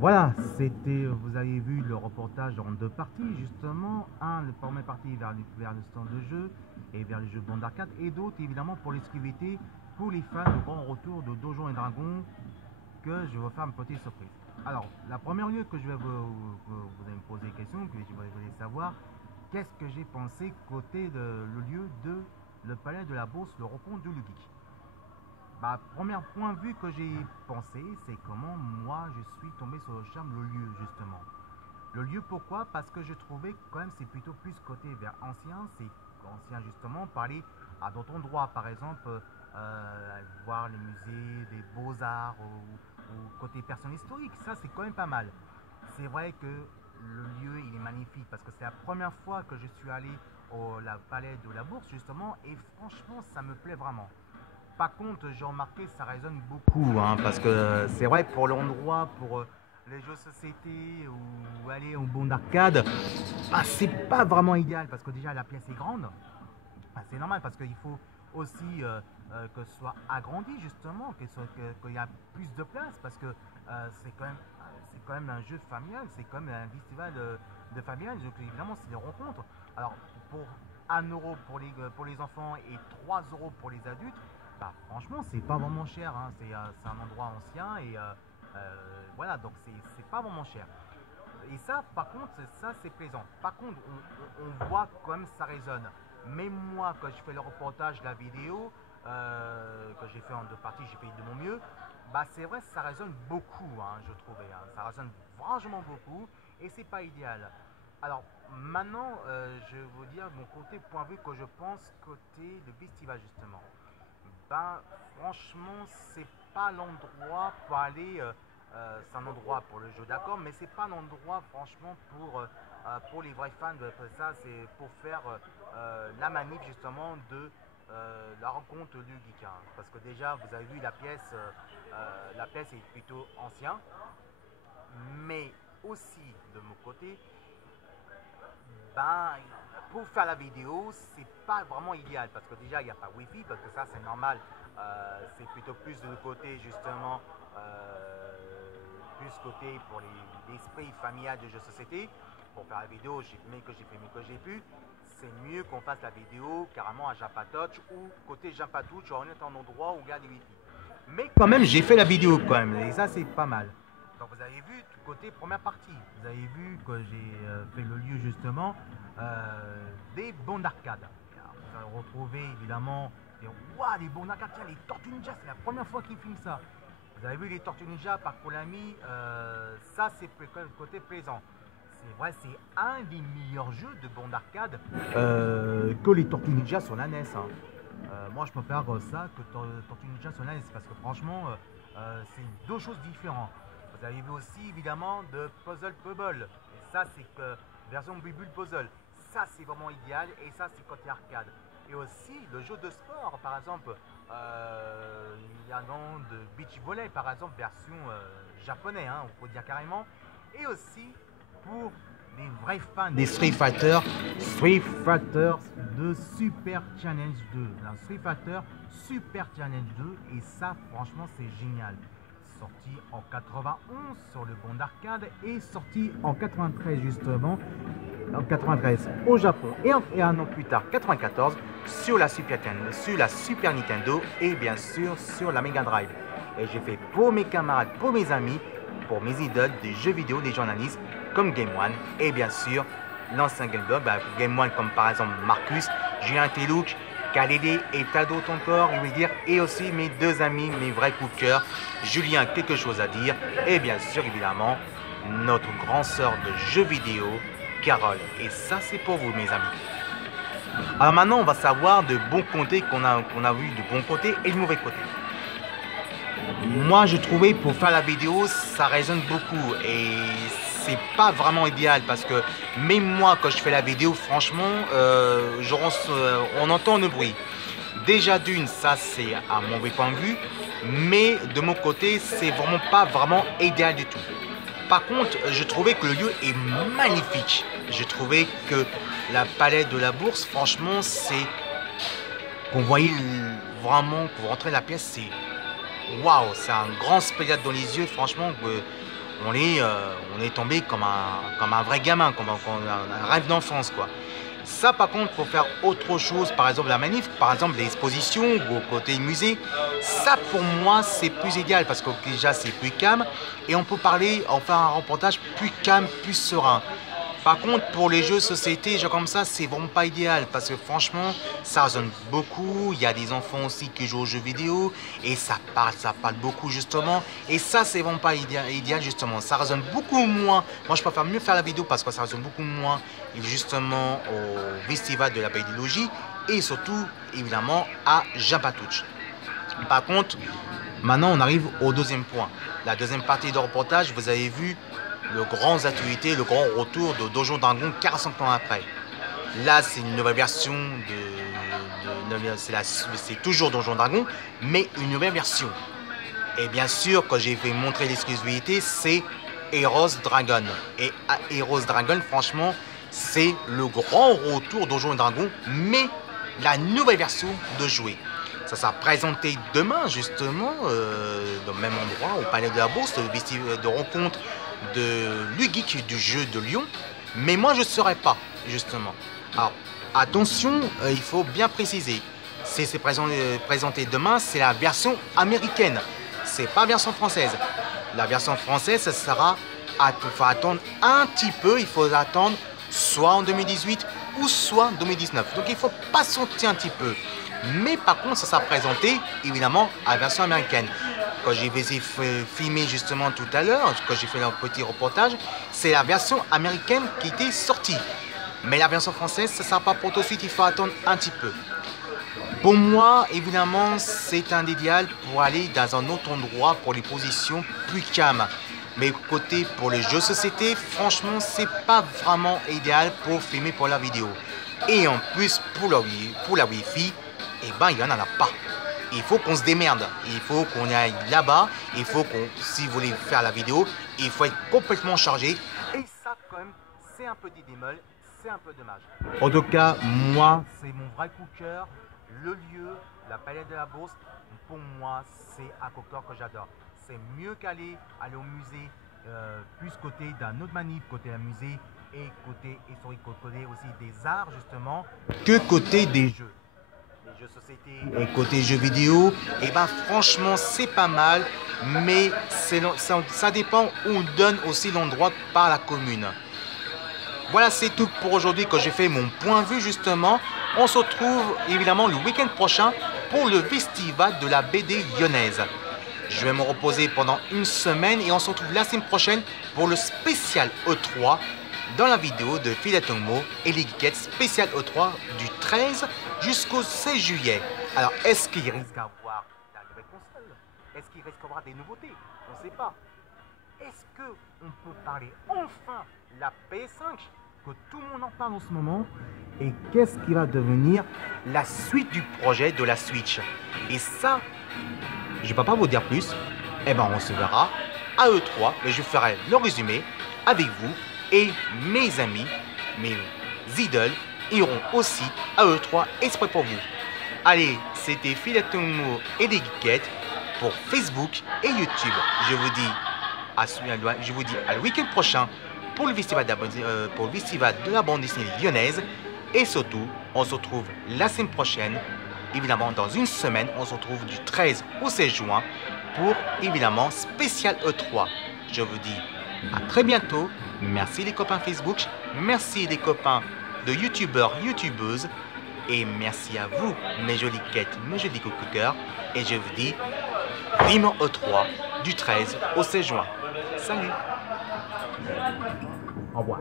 Voilà, c'était, vous avez vu le reportage en deux parties, justement. La première partie vers le stand de jeu et vers les jeux de bande d'arcade, et d'autres évidemment pour l'exclusivité, pour les fans de grand retour de Donjons et Dragons, que je vais faire une petite surprise. Alors, la première lieu que je vais vous allez me poser une question, que je voulais savoir, qu'est-ce que j'ai pensé côté de le lieu de le palais de la Bourse, le recompte du Ludique. Bah, premier point de vue que j'ai pensé, c'est comment moi je suis tombé sur le charme, le lieu justement. Le lieu pourquoi? Parce que je trouvais quand même c'est plutôt plus côté vers ancien, c'est ancien justement, parler à d'autres endroits, par exemple voir les musées des beaux-arts ou côté personnes historiques, ça c'est quand même pas mal. C'est vrai que le lieu il est magnifique parce que c'est la première fois que je suis allé au la palais de la Bourse justement et franchement ça me plaît vraiment. Par contre, j'ai remarqué ça résonne beaucoup, hein, parce que c'est vrai pour l'endroit, pour les jeux de société ou aller au bon d'arcade, bah, c'est pas vraiment idéal parce que déjà la pièce est grande. Bah, c'est normal parce qu'il faut aussi que ce soit agrandi justement, qu'il y a plus de place parce que c'est quand même un jeu familial, c'est quand même un festival de familial, donc évidemment c'est des rencontres. Alors pour 1 euro pour les enfants et 3 euros pour les adultes, bah, franchement c'est pas vraiment cher, hein. C'est un endroit ancien et voilà, donc c'est pas vraiment cher. Et ça, par contre, ça c'est plaisant. Par contre, on voit quand même ça résonne. Même moi, quand je fais le reportage, la vidéo, que j'ai fait en deux parties, j'ai fait de mon mieux, bah c'est vrai, ça résonne beaucoup, hein, je trouvais. Hein. Ça résonne franchement beaucoup et c'est pas idéal. Alors maintenant, je vais vous dire mon côté point de vue que je pense côté de festival justement. Ben, franchement, c'est pas l'endroit pour aller. C'est un endroit pour le jeu, d'accord, mais c'est pas l'endroit, franchement, pour les vrais fans. Ça, c'est pour faire la manip justement de la rencontre du geek. Hein. Parce que déjà, vous avez vu la pièce est plutôt ancienne, mais aussi de mon côté, ben, pour faire la vidéo, c'est pas vraiment idéal parce que déjà il n'y a pas Wi-Fi, parce que ça c'est normal. C'est plutôt plus de côté justement, plus côté pour l'esprit familial de jeux de société. Pour faire la vidéo, j'ai filmé que j'ai pu. C'est mieux qu'on fasse la vidéo carrément à Japatoch ou côté Japatouch, on est en endroit où il y a des Wi-Fi. Mais quand même, j'ai fait la vidéo quand même, et ça c'est pas mal. Donc vous avez vu côté première partie, vous avez vu que j'ai fait le lieu justement des bons d'arcade. Vous allez retrouver évidemment des bons d'arcade, tiens les Tortues Ninja, c'est la première fois qu'ils filment ça. Vous avez vu les Tortues Ninja par Konami, ça c'est le côté plaisant. C'est vrai, c'est un des meilleurs jeux de bande d'arcade que les Tortues Ninja sur la NES. Hein. Moi, je préfère ça que Tortue Ninja sur la NES parce que franchement, c'est deux choses différentes. Vous avez vu aussi évidemment de Puzzle Bubble. Et ça, c'est que version Bubble Puzzle. Ça, c'est vraiment idéal et ça, c'est côté arcade. Et aussi le jeu de sport, par exemple, il y a un nom de beach volley, par exemple, version japonais, hein, on peut dire carrément. Et aussi pour les vrais fans des Street Fighter de Super Challenge 2. Un Street Fighter Super Challenge 2 et ça franchement c'est génial. Sorti en 91 sur le bon d'arcade et sorti en 93 justement, en 93 au Japon et un an plus tard 94 sur la Super Nintendo et bien sûr sur la Mega Drive. Et j'ai fait pour mes camarades, pour mes amis, pour mes idoles des jeux vidéo, des journalistes comme Game One et bien sûr l'ancien Game Boy, Game One comme par exemple Marcus, Julien Telouk, Khaled et tas d'autres encore, je veux dire, et aussi mes deux amis, mes vrais coups de cœur, Julien quelque chose à dire et bien sûr évidemment notre grand sœur de jeux vidéo, Carole. Et ça c'est pour vous mes amis. Alors maintenant on va savoir de bons côtés qu'on a vu de bons côtés et de mauvais côtés. Moi, je trouvais pour faire la vidéo, ça résonne beaucoup et c'est pas vraiment idéal parce que même moi, quand je fais la vidéo, franchement, on entend le bruit. Déjà d'une, ça c'est à mon point de vue, mais de mon côté, c'est vraiment pas vraiment idéal du tout. Par contre, je trouvais que le lieu est magnifique. Je trouvais que la palette de la Bourse, franchement, c'est qu'on voyait vraiment, pour rentrer dans la pièce, c'est waouh, c'est un grand spectacle dans les yeux, franchement. on est tombé comme un vrai gamin, comme un rêve d'enfance, quoi. Ça, par contre, pour faire autre chose, par exemple la manif, par exemple les expositions ou au côté musée, ça pour moi c'est plus idéal parce que déjà c'est plus calme et on peut parler, en faire un reportage plus calme, plus serein. Par contre, pour les jeux de société, des jeux comme ça, c'est vraiment pas idéal parce que franchement, ça résonne beaucoup. Il y a des enfants aussi qui jouent aux jeux vidéo et ça parle beaucoup justement. Et ça, c'est vraiment pas idéal justement. Ça résonne beaucoup moins. Moi, je préfère mieux faire la vidéo parce que ça résonne beaucoup moins justement au festival de la pédagogie et surtout, évidemment, à Jampatouch. Par contre, maintenant, on arrive au deuxième point. La deuxième partie de reportage, vous avez vu le grand actualité, le grand retour de Donjons Dragons 45 ans après. Là, c'est une nouvelle version c'est toujours Donjons Dragons, mais une nouvelle version. Et bien sûr, quand j'ai fait montrer l'exclusivité, c'est Heroes Dragon. Et à Heroes Dragon, franchement, c'est le grand retour de Donjons Dragons, mais la nouvelle version de jouer. Ça sera présenté demain, justement, dans le même endroit, au Palais de la Bourse, de rencontre de Lugeek du jeu de Lyon. Mais moi, je ne serai pas, justement. Alors, attention, il faut bien préciser. C'est présenté demain, c'est la version américaine. C'est pas la version française. La version française, ça sera... Il faut attendre un petit peu, il faut attendre soit en 2018 ou soit en 2019. Donc, il faut patienter un petit peu. Mais par contre, ça sera présenté évidemment à la version américaine. Quand j'ai filmé justement tout à l'heure, quand j'ai fait un petit reportage, c'est la version américaine qui était sortie. Mais la version française, ça ne sera pas pour tout de suite, il faut attendre un petit peu. Pour moi, évidemment, c'est un idéal pour aller dans un autre endroit pour les positions plus calmes. Mais côté pour les jeux de société, franchement, c'est pas vraiment idéal pour filmer pour la vidéo. Et en plus, pour la Wi-Fi, eh ben, il n'y en a pas. Il faut qu'on se démerde. Il faut qu'on aille là-bas. Il faut qu'on, si vous voulez faire la vidéo, il faut être complètement chargé. Et ça, quand même, c'est un petit démol. C'est un peu dommage. En tout cas, moi, c'est mon vrai coup de cœur. Le lieu, la Palais de la Bourse, pour moi, c'est un coup de cœur que j'adore. C'est mieux qu'aller au musée, plus côté d'un autre manif, côté un musée et côté historique, côté aussi des arts, justement, que côté des jeux. Les jeux société et côté jeux vidéo, et ben franchement c'est pas mal, mais ça dépend où on donne aussi l'endroit par la commune. Voilà, c'est tout pour aujourd'hui que j'ai fait mon point de vue justement. On se retrouve évidemment le week-end prochain pour le festival de la BD lyonnaise. Je vais me reposer pendant une semaine et on se retrouve la semaine prochaine pour le spécial E3 dans la vidéo de Philatonmo et les Geekettes spécial E3 du 13 jusqu'au 16 juillet. Alors, est-ce qu'il risque d'avoir la nouvelle console? Est-ce qu'il risque d'avoir des nouveautés? On ne sait pas. Est-ce qu'on peut parler enfin la PS5 que tout le monde en parle en ce moment? Et qu'est-ce qui va devenir la suite du projet de la Switch? Et ça, je ne peux pas vous dire plus. Eh ben, on se verra à E3, mais je ferai le résumé avec vous. Et mes amis, mes idoles, iront aussi à E3 exprès pour vous. Allez, c'était Philatonmo et des Geekettes pour Facebook et YouTube. Je vous dis à le week-end prochain pour le festival de la bande dessinée lyonnaise. Et surtout, on se retrouve la semaine prochaine. Évidemment, dans une semaine, on se retrouve du 13 au 16 juin pour, évidemment, spécial E3. Je vous dis à très bientôt. Merci les copains Facebook. Merci les copains de youtubeurs, youtubeuses. Et merci à vous, mes jolies quêtes, mes jolis coucou-cœurs. Et je vous dis, vive E3 du 13 au 16 juin. Salut. Au revoir.